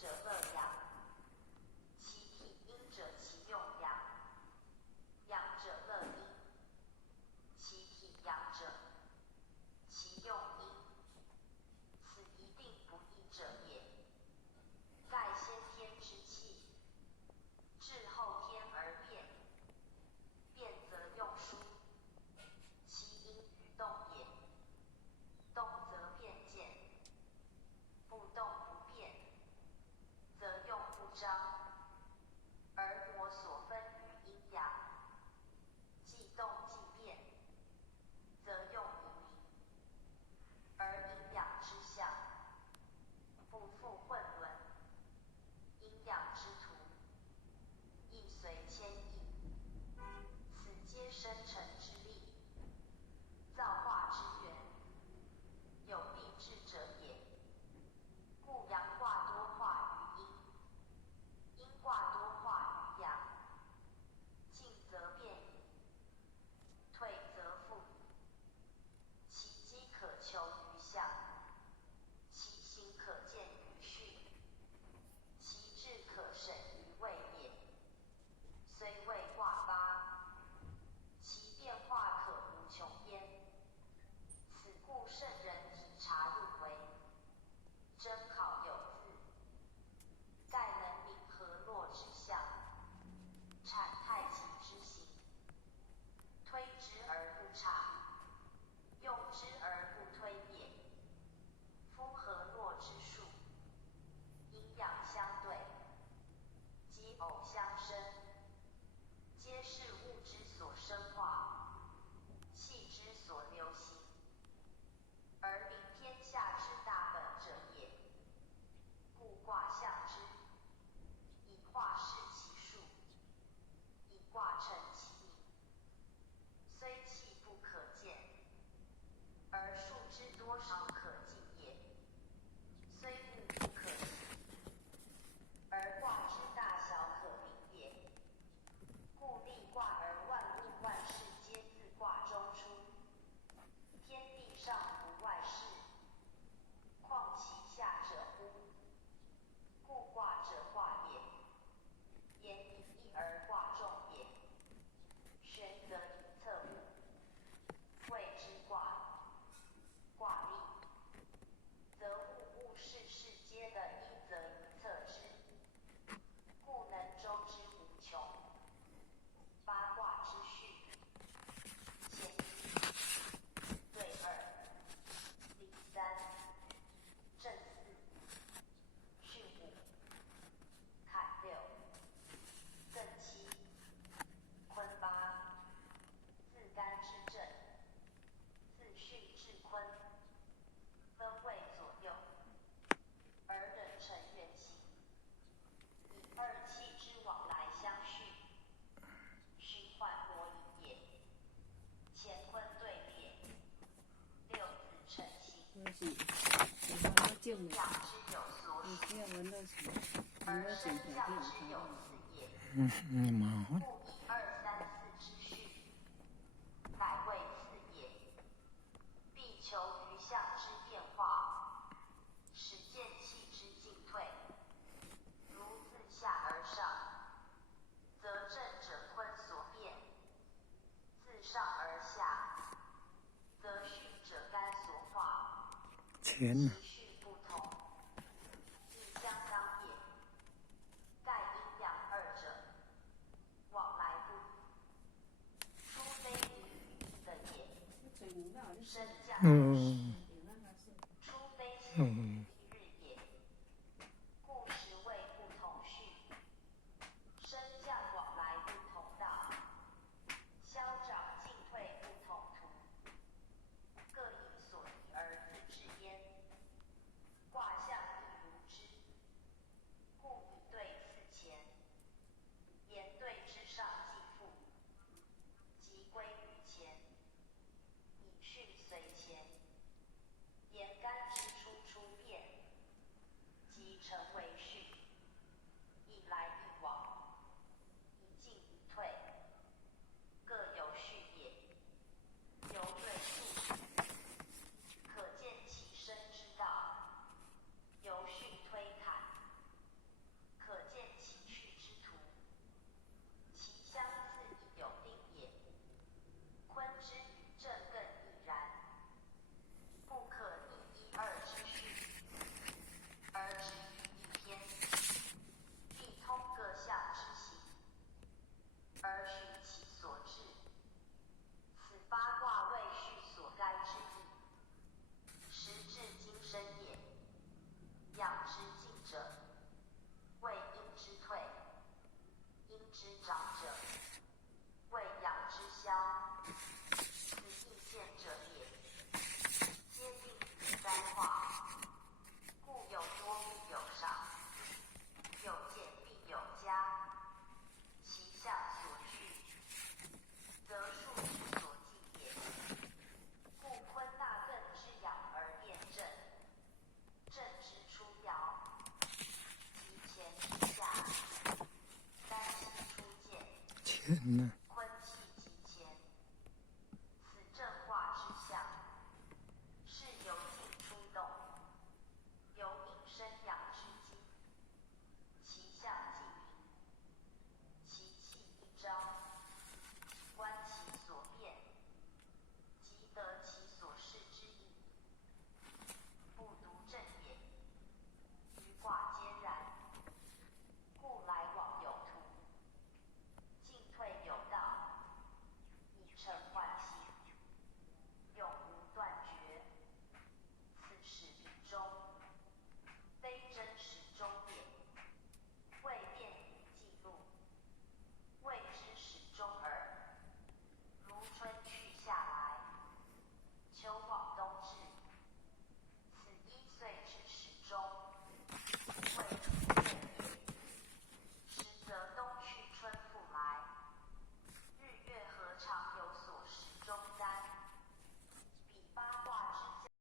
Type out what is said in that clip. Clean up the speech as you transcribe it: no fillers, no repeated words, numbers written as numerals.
者乐阳，其体阴者其用阳，阳者乐阴，其体阳者其用阴，此一定不异者也。盖先天之气，至后天而变，变则用疏，其因于动也。动则变见，不动不变，则用不彰。而我所分于阴阳，既动既变，则用不明。而阴阳之象，不复混沦，阴阳之途，亦随迁移。此皆生成之力，造化之源，有必至者也。故阳卦多化于阴，阴卦多化于阳。进则变矣，退则复矣。其机可求于象，其行可见于序，其志可审于位也。虽谓卦八，其变化可无穷焉。此故圣人体察入微，征考有字，盖能明河洛之象，阐太极之行，推之而不差，用之而不推也。夫河洛之术，阴阳相对，奇偶相生，皆是物之所生化，气之所流行，而明天下之大本者也。故卦象之，以化示其数，以卦成其理。虽气不可见，而数之多少可尽也；虽物不可及，而卦之大小可明也。故立卦而万物万事皆自卦中出，天地上无外事，况其下者乎？故卦者卦也，言以义而卦众也。玄则以测物，谓之卦。卦立，则物事事皆得一则以测之，故能周之无穷。八卦之序，乾一，兑二，离三，震四，巽五，坎六，艮七，坤八。自干之震，自巽至坤，分位左右，而人成圆形，以二气之往来相续，循环博弈也。乾坤对列，六子成形，阴阳之有所属，而升降之有次也。故一二三四之序，乃谓次也。必求于象之变化，使见气之进退。如自下而上，则正者坤所变；自上而下，则巽者干所化。其序不同，亦相当也。盖阴阳二者，往来不已，殊非一与一的也。升降有时，除非先于一日也。故时位不同序，升降往来不同道，消长进退不同途，各以所宜而自治焉。天呐！